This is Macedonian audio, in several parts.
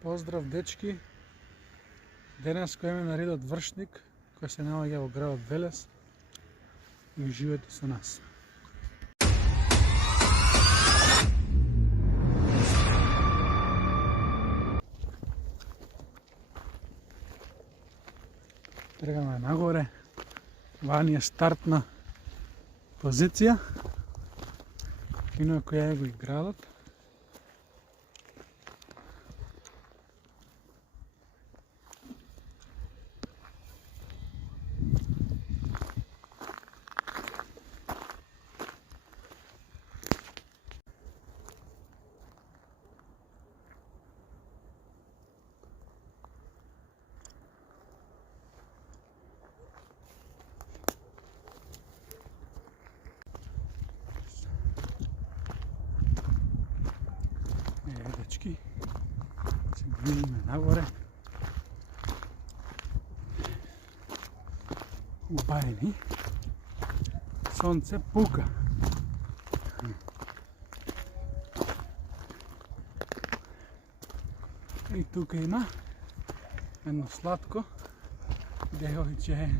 Поздрав, дечки! Денес кој на редот Вршник, кој се наоѓа во градот Велес и уживајте со нас. Тргаме нагоре, вани е стартна позиција, инако ја е го и градот. Дечки, се движиме нагоре, убајни, сонце пука. И тука има едно сладко девојче.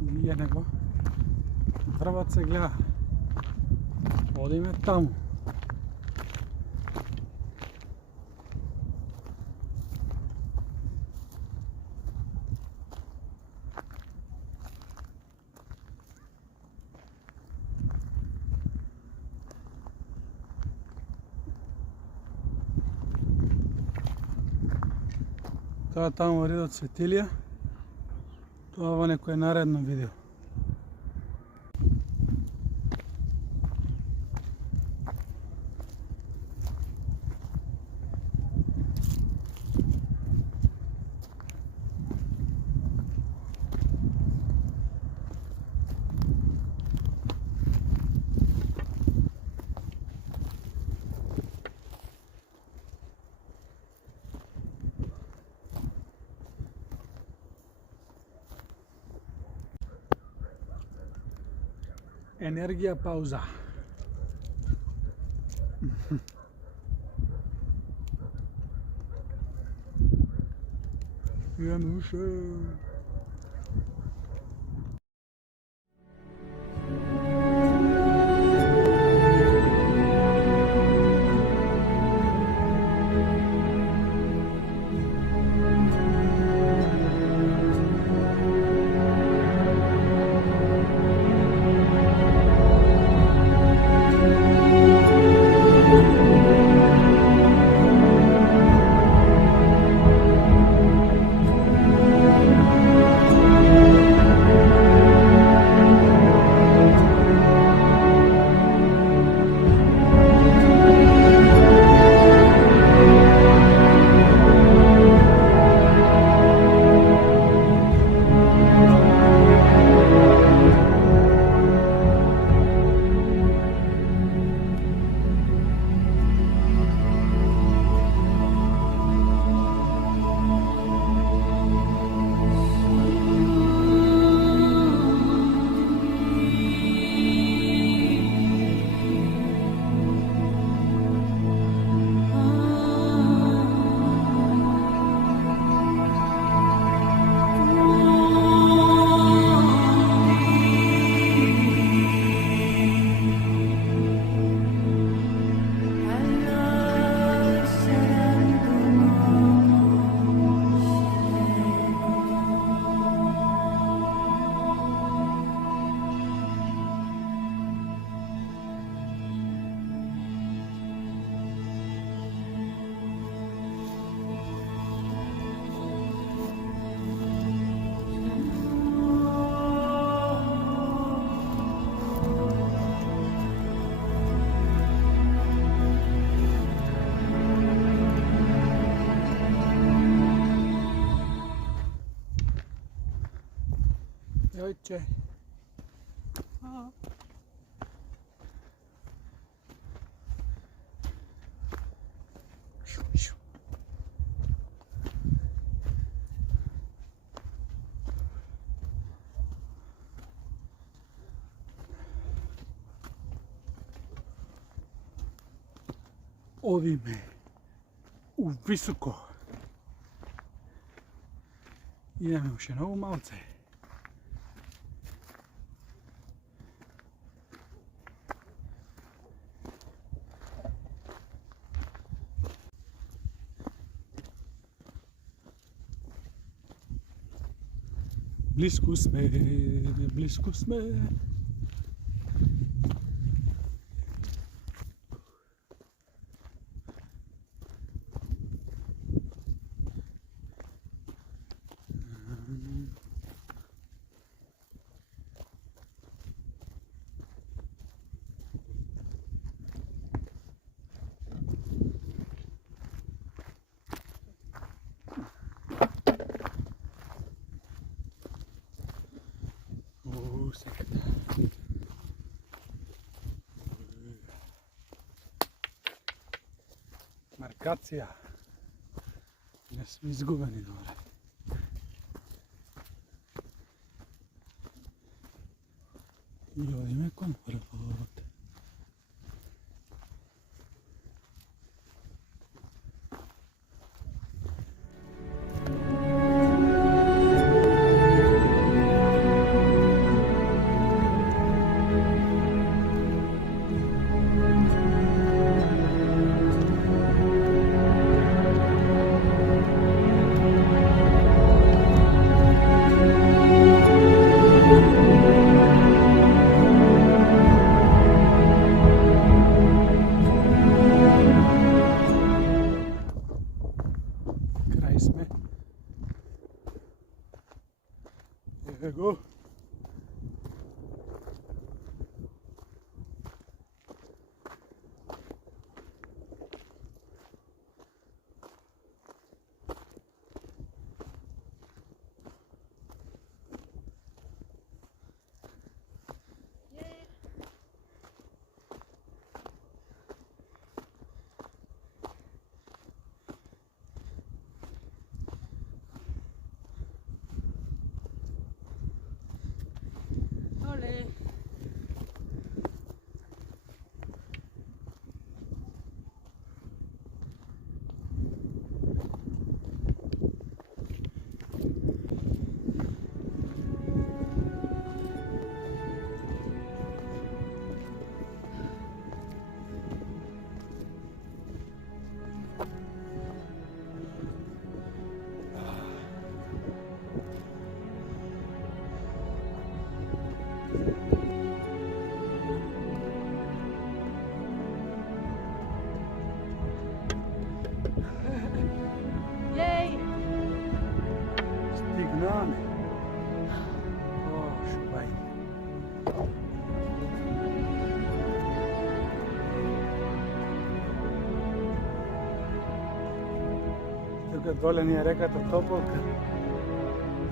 Вие него дрват се гледа. Одиме таму. Тоа таму во редот Светилија. Тоа во некое наредно видео. Енергија пауза. Јануше. Djevojče. Odime u visoko. Ideme še novo malce. Blisko sme, blisko sme. Markacija. Ne smo izgubeni dole. I odime komfort. There we go. Tukaj dole nije rekata Topolka,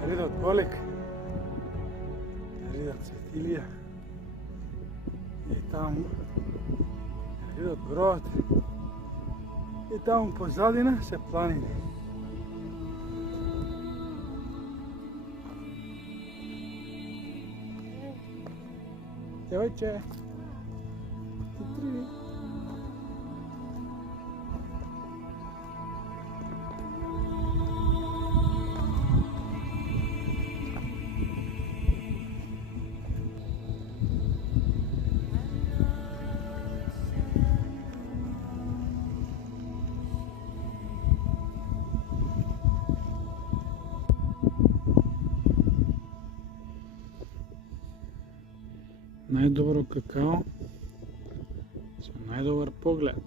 Ridot Golik, Ridot Cvetilija i tamo Ridot Brod i tamo pozadina se planine. Djevojče, najdobro kakao za najdobar pogled.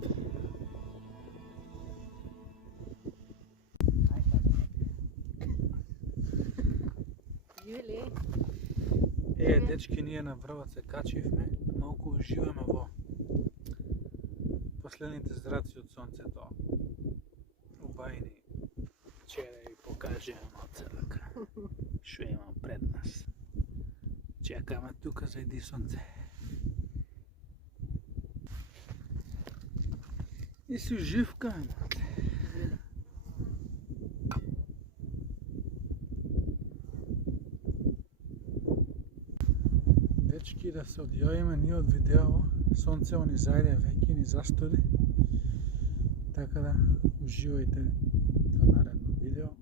Dečki, ние на връбът се качихме, малко uživаме во последните зраци от слънцето. Обайни, че да ви покажем от целъка, що има пред нас. Чекаме тука за иди сонце. И си живка, мате. Дечки, да се одјавиме ние од видео, сонцево ни зајде веќе, ни застуди. Така да уживајте во наредно видео.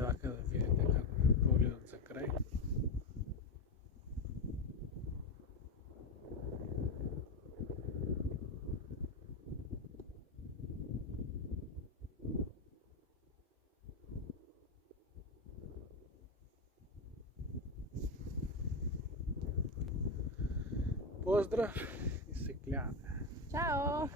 Вака да видите како е погледот за крај. Поздрав и се гледаме. Чао!